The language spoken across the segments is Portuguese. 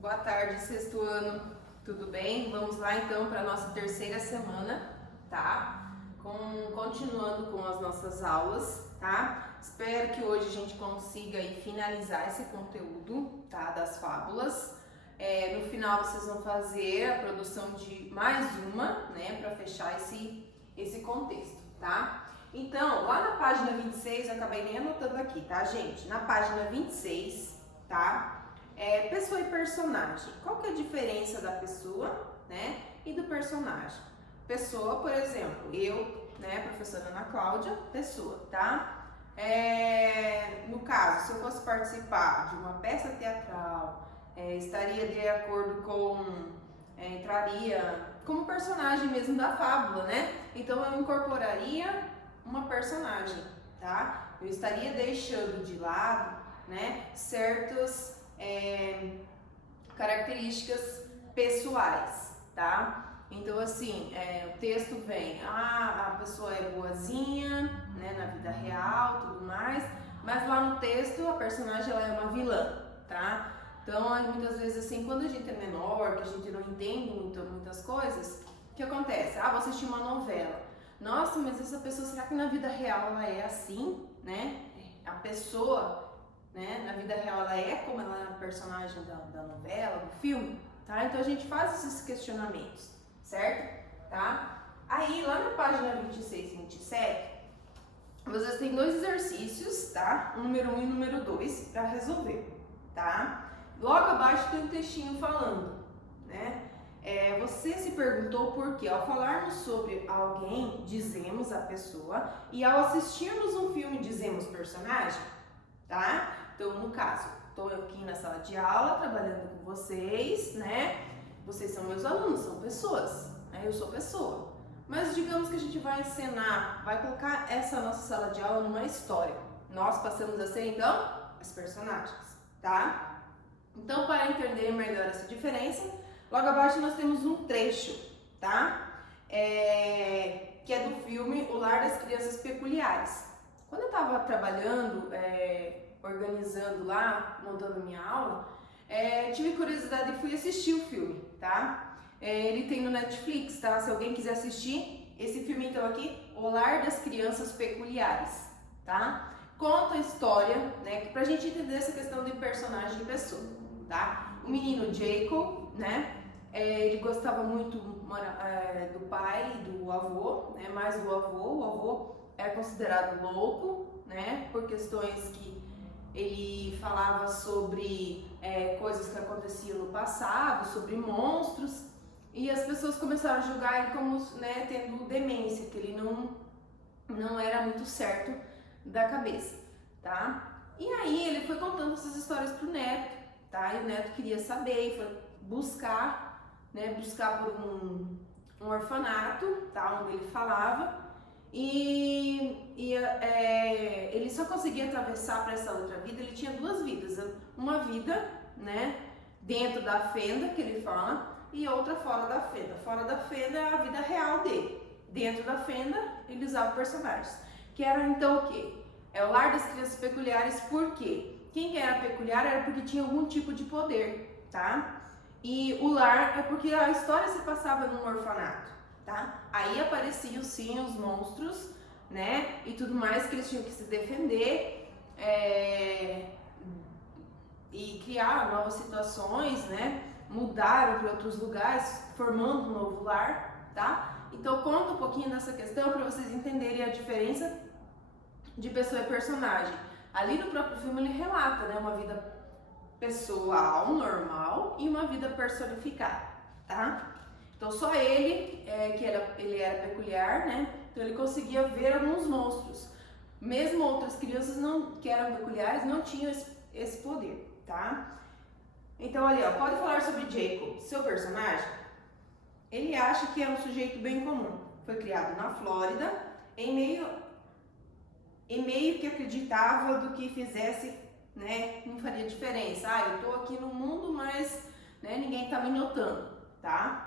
Boa tarde, sexto ano, tudo bem? Vamos lá então para a nossa terceira semana, tá? Continuando com as nossas aulas, tá? Espero que hoje a gente consiga aí finalizar esse conteúdo, tá? Das fábulas. No final vocês vão fazer a produção de mais uma, né? Para fechar esse contexto, tá? Então, lá na página 26, eu acabei nem anotando aqui, tá, gente? Na página 26, tá? Pessoa e personagem. Qual que é a diferença da pessoa, né, e do personagem? Pessoa, por exemplo, eu, né, professora Ana Cláudia, pessoa, tá? No caso, se eu fosse participar de uma peça teatral, estaria de acordo com, entraria como personagem mesmo da fábula, né? Então eu incorporaria uma personagem, tá? Eu estaria deixando de lado, né, certos características pessoais, tá? Então assim, o texto vem, a pessoa é boazinha, né, na vida real, tudo mais, mas lá no texto a personagem ela é uma vilã, tá? Então muitas vezes assim, quando a gente é menor, que a gente não entende muitas coisas, o que acontece? Vou assistir uma novela. Nossa, mas essa pessoa, será que na vida real ela é assim, né? A pessoa, né, na vida real ela é como ela é a personagem da novela, do filme, tá? Então a gente faz esses questionamentos, certo? Tá? Aí lá na página 26 e 27, vocês têm dois exercícios, tá? O número 1 e o número 2 para resolver, tá? Logo abaixo tem um textinho falando, né? Você se perguntou por que ao falarmos sobre alguém, dizemos a pessoa, e ao assistirmos um filme, dizemos personagem, tá? Então, no caso, estou aqui na sala de aula, trabalhando com vocês, né? Vocês são meus alunos, são pessoas, né? Eu sou pessoa. Mas digamos que a gente vai encenar, vai colocar essa nossa sala de aula numa história. Nós passamos a ser, então, as personagens, tá? Então, para entender melhor essa diferença, logo abaixo nós temos um trecho, tá? Que é do filme O Lar das Crianças Peculiares. Quando eu estava trabalhando, organizando lá, montando minha aula, tive curiosidade e fui assistir o filme, tá? Ele tem no Netflix, tá? Se alguém quiser assistir, esse filme então aqui, O Lar das Crianças Peculiares, tá? Conta a história, né? Pra gente entender essa questão de personagem e pessoa, tá? O menino Jacob, né? Ele gostava muito do pai e do avô, né? Mais do avô. O avô era considerado louco, né? Por questões que ele falava sobre coisas que aconteciam no passado, sobre monstros, e as pessoas começaram a julgar ele como, né, tendo demência, que ele não era muito certo da cabeça, tá? E aí ele foi contando essas histórias pro neto, tá? E o neto queria saber e foi buscar, né, por um orfanato, tá? Onde ele falava. Ele só conseguia atravessar para essa outra vida. Ele tinha duas vidas, uma vida, né, dentro da fenda que ele fala, e outra fora da fenda. Fora da fenda é a vida real dele. Dentro da fenda ele usava personagens, que era então o quê? É o Lar das Crianças Peculiares. Por quê? Quem era peculiar era porque tinha algum tipo de poder, tá? E o lar é porque a história se passava num orfanato, tá? Aí apareciam sim os monstros, né? E tudo mais, que eles tinham que se defender e criar novas situações, né? Mudaram para outros lugares, formando um novo lar, tá? Então conta um pouquinho dessa questão para vocês entenderem a diferença de pessoa e personagem. Ali no próprio filme ele relata, né, uma vida pessoal, normal, e uma vida personificada, tá? Então só ele, ele era peculiar, né? Então ele conseguia ver alguns monstros. Mesmo outras crianças que eram peculiares não tinham esse poder, tá? Então ali, ó, pode falar sobre Jacob, seu personagem. Ele acha que é um sujeito bem comum. Foi criado na Flórida, em meio que acreditava do que fizesse, né, não faria diferença. Eu tô aqui no mundo, mas, né, ninguém tá me notando, tá?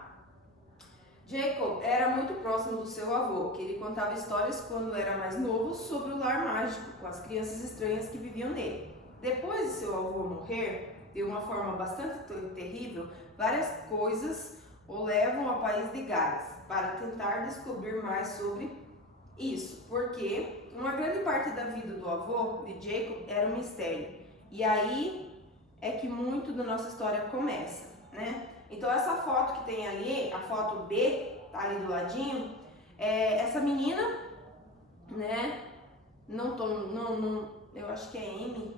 Jacob era muito próximo do seu avô, que ele contava histórias quando era mais novo sobre o lar mágico, com as crianças estranhas que viviam nele. Depois de seu avô morrer, de uma forma bastante terrível, várias coisas o levam ao país de Gales para tentar descobrir mais sobre isso, porque uma grande parte da vida do avô de Jacob era um mistério. E aí é que muito da nossa história começa, né? Então essa foto que tem ali, a foto B, tá ali do ladinho, essa menina, né? Eu acho que é Amy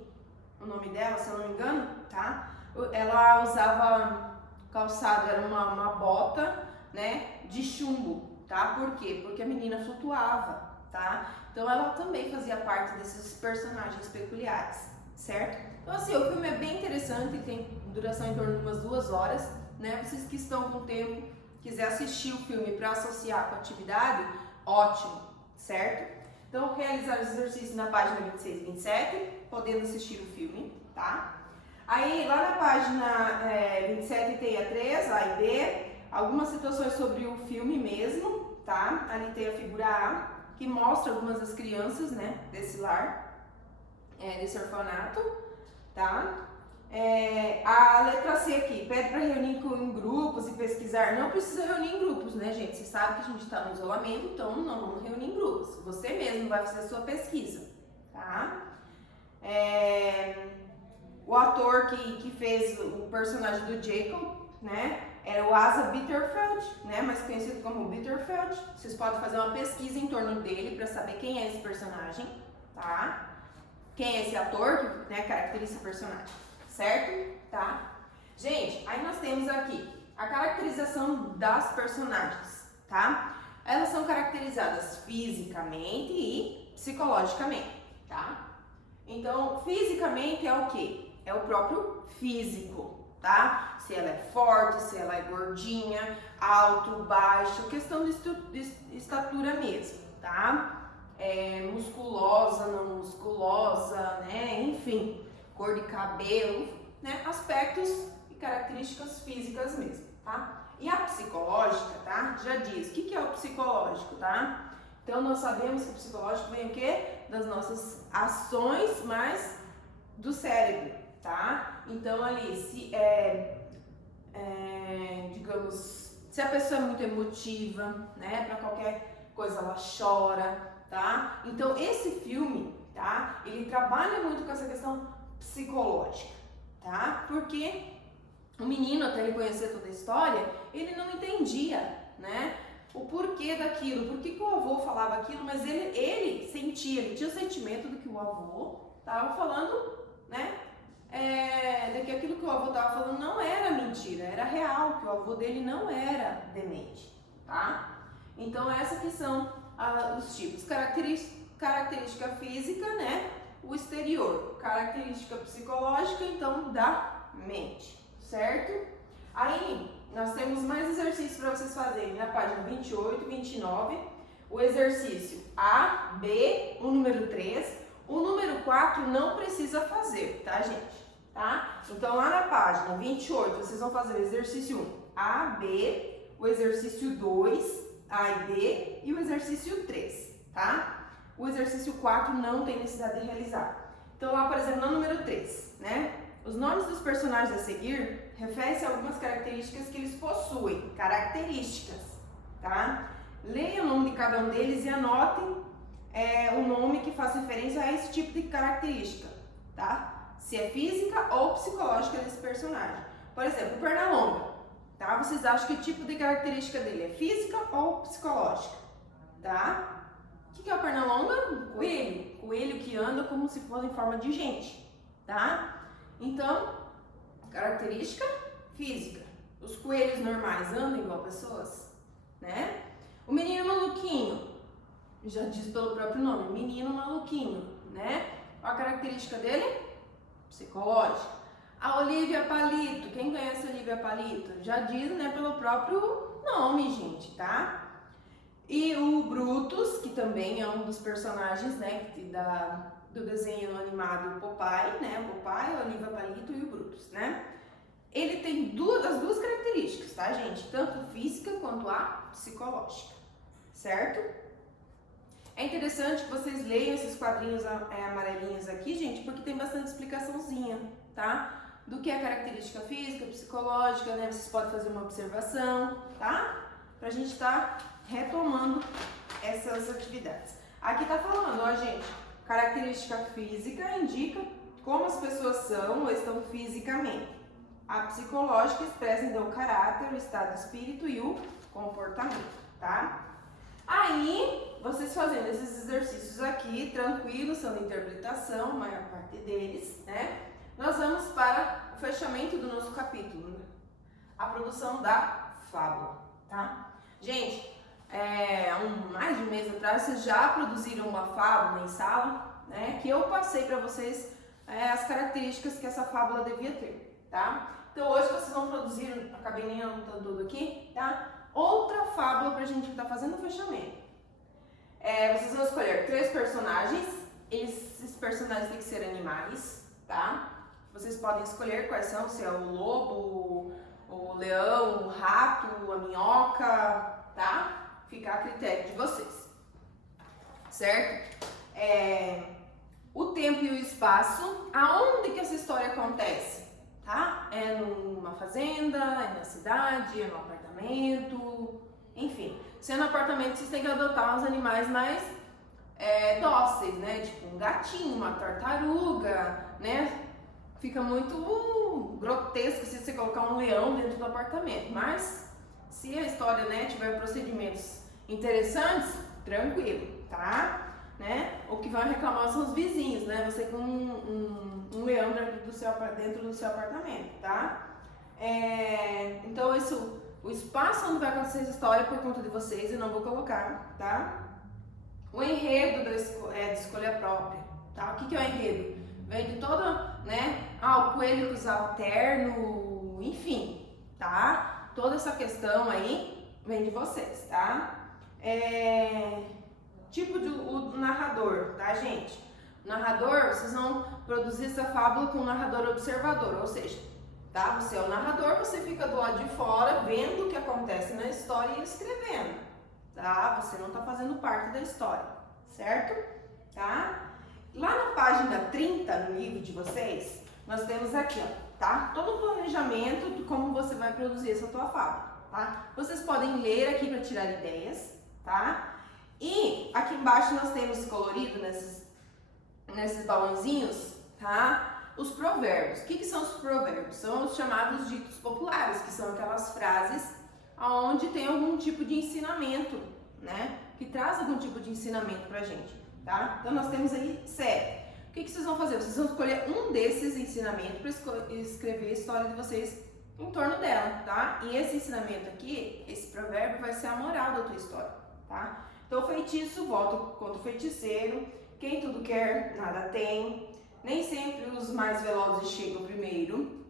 o nome dela, se eu não me engano, tá? Ela usava calçado, era uma bota, né, de chumbo, tá? Por quê? Porque a menina flutuava, tá? Então ela também fazia parte desses personagens peculiares, certo? Então assim, o filme é bem interessante, tem duração em torno de umas 2 horas, né? Vocês que estão com tempo, quiser assistir o filme para associar com a atividade, ótimo, certo? Então, realizar os exercícios na página 26 e 27, podendo assistir o filme, tá? Aí, lá na página 27 tem a 3, A e B, algumas situações sobre o filme mesmo, tá? Ali tem a figura A, que mostra algumas das crianças, né, desse lar, desse orfanato, tá? A letra C aqui, pede para reunir em grupos e pesquisar. Não precisa reunir em grupos, né, gente? Você sabe que a gente está no isolamento, então não vamos reunir em grupos. Você mesmo vai fazer a sua pesquisa, tá? O ator que fez o personagem do Jacob, né, era o Asa Bitterfeld, né, mais conhecido como Bitterfeld. Vocês podem fazer uma pesquisa em torno dele para saber quem é esse personagem, tá? Quem é esse ator que, né, caracteriza o personagem. Certo? Tá? Gente, aí nós temos aqui a caracterização das personagens, tá? Elas são caracterizadas fisicamente e psicologicamente, tá? Então, fisicamente é o quê? É o próprio físico, tá? Se ela é forte, se ela é gordinha, alto, baixo, questão de estatura mesmo, tá? Musculosa, não musculosa, né? Enfim. Cor de cabelo, né? Aspectos e características físicas mesmo, tá? E a psicológica, tá? Já diz, o que é o psicológico, tá? Então, nós sabemos que o psicológico vem o quê? Das nossas ações, mas do cérebro, tá? Então, ali, digamos, se a pessoa é muito emotiva, né? Pra qualquer coisa ela chora, tá? Então, esse filme, tá? Ele trabalha muito com essa questão psicológica, tá? Porque o menino, até ele conhecer toda a história, ele não entendia, né? O porquê daquilo, por que o avô falava aquilo, mas ele sentia, ele tinha o sentimento do que o avô estava falando, né? De que aquilo que o avô estava falando não era mentira, era real, que o avô dele não era demente, tá? Então, essas que são os tipos. Característica física, né? O exterior, característica psicológica, então, da mente, certo? Aí, nós temos mais exercícios para vocês fazerem na página 28 e 29. O exercício A, B, o número 3. O número 4 não precisa fazer, tá, gente? Tá? Então, lá na página 28, vocês vão fazer o exercício 1, A, B, o exercício 2, A e B, e o exercício 3, tá? O exercício 4 não tem necessidade de realizar. Então, lá, por exemplo, no número 3, né? Os nomes dos personagens a seguir referem-se a algumas características que eles possuem. Características, tá? Leia o nome de cada um deles e anotem o nome que faz referência a esse tipo de característica, tá? Se é física ou psicológica desse personagem. Por exemplo, o Pernalonga, tá? Vocês acham que o tipo de característica dele é física ou psicológica, tá? O que é o Pernalonga? Um coelho. Coelho que anda como se fosse em forma de gente, tá? Então, característica física. Os coelhos normais andam igual pessoas, né? O menino maluquinho, já diz pelo próprio nome, menino maluquinho, né? Qual a característica dele? Psicológica. A Olivia Palito, quem conhece a Olivia Palito? Já diz, né, pelo próprio nome, gente, tá? E o Brutus, que também é um dos personagens, né, do desenho animado Popeye, né? O Popeye, a Olivia Palito e o Brutus, né? Ele tem as duas características, tá, gente? Tanto física quanto a psicológica, certo? É interessante que vocês leiam esses quadrinhos amarelinhos aqui, gente, porque tem bastante explicaçãozinha, tá? do que é característica física, psicológica, né? Vocês podem fazer uma observação, tá? Pra gente estar retomando essas atividades. Aqui tá falando, ó, gente, característica física indica como as pessoas são ou estão fisicamente. A psicológica expressa então o caráter, o estado de espírito e o comportamento, tá? Aí, vocês fazendo esses exercícios aqui, tranquilos, são de interpretação, a maior parte deles, né? Nós vamos para o fechamento do nosso capítulo, a produção da fábula, tá? Gente, mais de um mês atrás, vocês já produziram uma fábula em sala, né? Que eu passei para vocês as características que essa fábula devia ter, tá? Então hoje vocês vão produzir, acabei nem anotando tudo aqui, tá? Outra fábula pra gente estar fazendo o fechamento. Vocês vão escolher 3 personagens, esses personagens têm que ser animais, tá? Vocês podem escolher quais são, se é o lobo, o leão, o rato, a minhoca, tá? Fica a critério de vocês, certo? O tempo e o espaço, aonde que essa história acontece, tá? É numa fazenda, é na cidade, é no apartamento, enfim. Se é no apartamento, vocês têm que adotar uns animais mais dóceis, né? Tipo um gatinho, uma tartaruga, né? Fica muito grotesco se você colocar um leão dentro do apartamento, mas se a história, né, tiver procedimentos interessantes, tranquilo, tá? Né? O que vai reclamar são os vizinhos, né? Você com um leão dentro do seu apartamento, tá? Então o espaço onde vai acontecer essa história é por conta de vocês, eu não vou colocar, tá? O enredo de escolha própria, tá? O que é o enredo? Vem de toda, né? O coelho que usava terno, enfim, tá? Toda essa questão aí vem de vocês, tá? Tipo o narrador, tá, gente? O narrador, vocês vão produzir essa fábula com o narrador observador, ou seja, tá? Você é o narrador, você fica do lado de fora vendo o que acontece na história e escrevendo, tá? Você não tá fazendo parte da história, certo? Tá? Lá na página 30 no livro de vocês, nós temos aqui, ó, tá? Todo o planejamento de como você vai produzir essa tua fábula, tá? Vocês podem ler aqui para tirar ideias, tá? E aqui embaixo nós temos colorido nesses balãozinhos, tá? Os provérbios. O que são os provérbios? São os chamados ditos populares, que são aquelas frases onde tem algum tipo de ensinamento, né? Que traz algum tipo de ensinamento pra gente, tá? Então nós temos aí 7. O que vocês vão fazer? Vocês vão escolher um desses ensinamentos para escrever a história de vocês em torno dela, tá? E esse ensinamento aqui, esse provérbio vai ser a moral da tua história, tá? Então, o feitiço volta contra o feiticeiro, quem tudo quer, nada tem, nem sempre os mais velozes chegam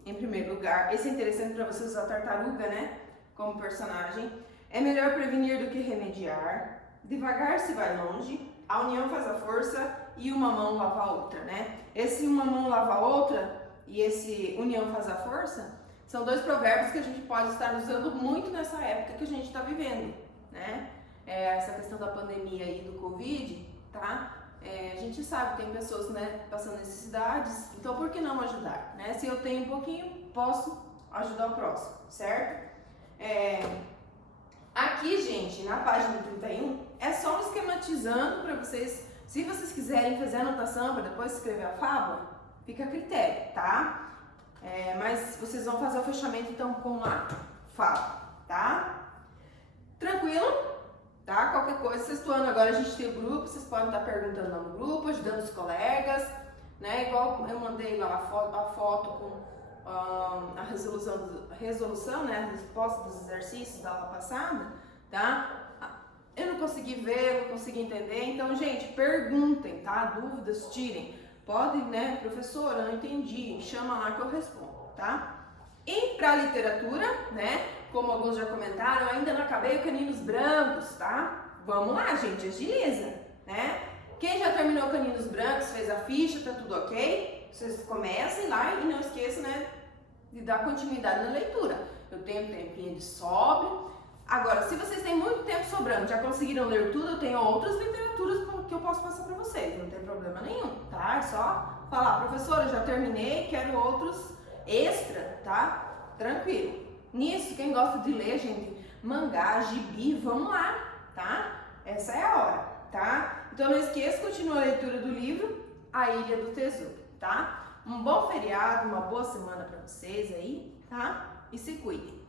em primeiro lugar. Esse é interessante para você usar a tartaruga, né, como personagem. É melhor prevenir do que remediar, devagar se vai longe, a união faz a força e uma mão lava a outra, né? Esse uma mão lava a outra e esse união faz a força são 2 provérbios que a gente pode estar usando muito nessa época que a gente está vivendo, né? Essa questão da pandemia aí do Covid, tá? A gente sabe que tem pessoas, né, passando necessidades, então por que não ajudar, né? Se eu tenho um pouquinho, posso ajudar o próximo, certo? Aqui, gente, na página 31, é só esquematizando para vocês, se vocês quiserem fazer a anotação para depois escrever a fábula, fica a critério, tá? Mas vocês vão fazer o fechamento então com a fábula, tá? Tranquilo? Tá? Qualquer coisa, sexto ano agora a gente tem o grupo, vocês podem estar perguntando lá no grupo, ajudando os colegas, né? Igual eu mandei lá a foto com a resolução, né? A resposta dos exercícios da aula passada, tá? Eu não consegui ver, não consegui entender, então, gente, perguntem, tá? Dúvidas, tirem. Podem, né? Professora, não entendi, chama lá que eu respondo, tá? E para literatura, né? Como alguns já comentaram, ainda não acabei o Caninos Brancos, tá? Vamos lá, gente, agiliza, né? Quem já terminou Caninos Brancos, fez a ficha, tá tudo ok? Vocês comecem lá e não esqueçam, né, de dar continuidade na leitura. Eu tenho um tempinho de sobra. Agora, se vocês têm muito tempo sobrando, já conseguiram ler tudo, eu tenho outras literaturas que eu posso passar para vocês, não tem problema nenhum, tá? É só falar, professora, já terminei, quero outros extra, tá? Tranquilo. Nisso, quem gosta de ler, gente, mangá, gibi, vamos lá, tá? Essa é a hora, tá? Então não esqueça, continua a leitura do livro A Ilha do Tesouro, tá? Um bom feriado, uma boa semana pra vocês aí, tá? E se cuidem.